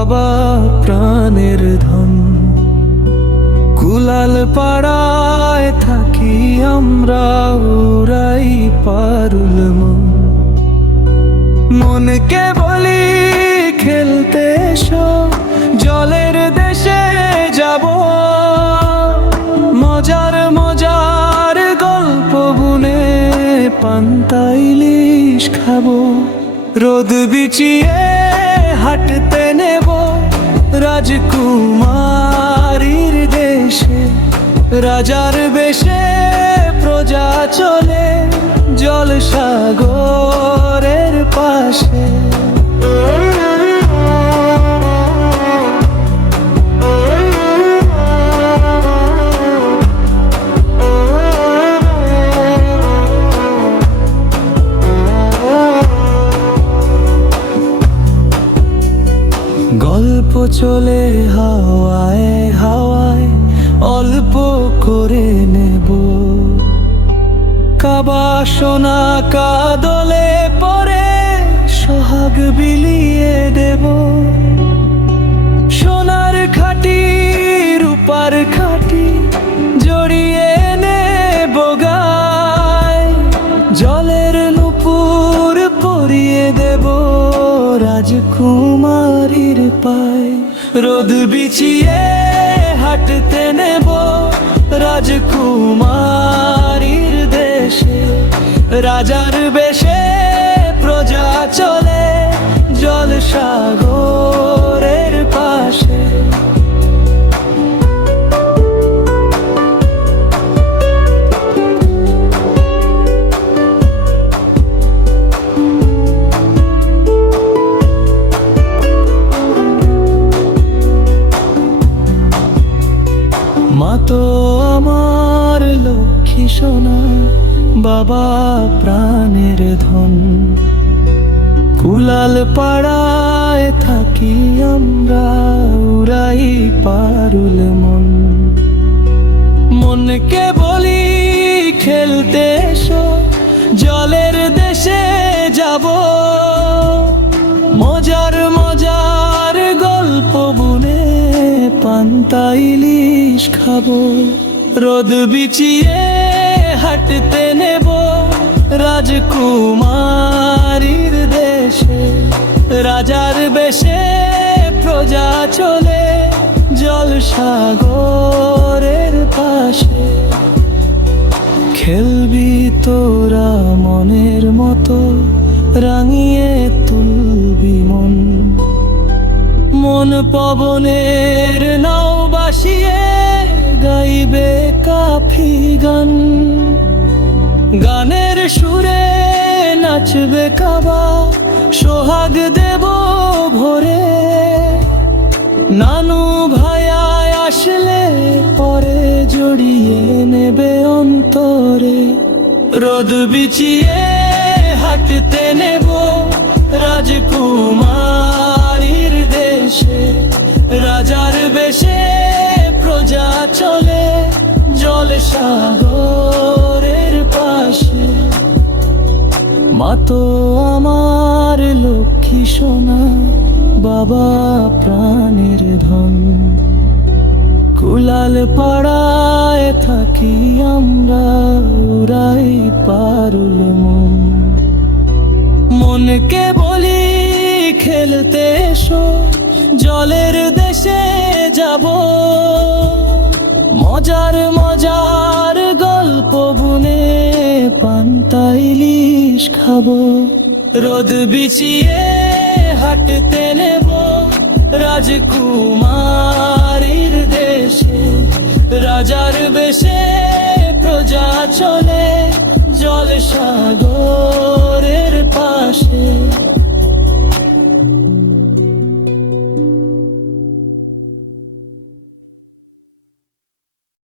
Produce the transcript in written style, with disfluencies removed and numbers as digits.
বাবা প্রাণের ধন। কুলাল পাড়ায় থাকি আমরা, ওরাই পারুল মন। মনকে বলি খেলতে এসো, জলের দেশে যাব। মজার মজার গল্প বুনে পান্তা ইলিশ খাবো। রোদ বিছিয়ে হাঁটতে নেব রাজকুমারীর দেশে। রাজার বেশে প্রজা চলে জলসাগরের পাশে। গল্প চলে হাওয়ায় হাওয়ায়, অল্প করে নেব। কাবা সোনা কাদলে পরে সোহাগ বিলিয়ে দেব। সোনার খাটি রূপার খাটি জড়িয়ে নেব গায়। জলের নূপুর পরিয়ে দেব রাজকুমারীর পায়। রোদ বিছিয়ে হাঁটতে নেব রাজকুমারীর দেশে। রাজার বেশে প্রজা চলে জলসাগরের পাশে। মা তো আমার লক্ষ্মী সোনা, বাবা প্রাণের ধন। কুলাল পাড়ায় থাকি আমরা, উড়াই পারুল মন। মনকে বলি খেলতে এসো, জলের দেশে যাব। মজার মজার গল্প বুনে পান্তা ইলিশ খাবো। রোদ বিছিয়ে হাঁটতে নেব রাজকুমারীর দেশে। রাজার বেশে প্রজা চলে জলসাগরের পাশে। খেলবি তোরা মনের মতো, রাঙিয়ে তুলবি মন। মন পবনের নাও বাসিয়ে গাইবে কাফি গান। গানের সুরে নাচবে কাবা, সোহাগ দেব ভোরে। নানু ভাইয়া আসলে পরে জড়িয়ে নেবে অন্তরে। রোদ বিছিয়ে হাঁটতে নেব রাজকুমারীর দেশে। রাজার বেশে প্রজা চলে জলসাগরের পাশে। মা তো আমার লক্ষ্মী সোনা, বাবা প্রাণের ধন। কুলাল পাড়ায় থাকি আমরা, উড়াই পারুল মন। মনকে বলি খেলতে এসো, জলের দেশে যাব। মজার মজার গল্প বুনে পান্তা ইলিশ খাবো। রোদ বিছিয়ে হাঁটতে নেব রাজকুমারীর দেশে। রাজার বেশে প্রজা চলে জলসাগরের পাশে।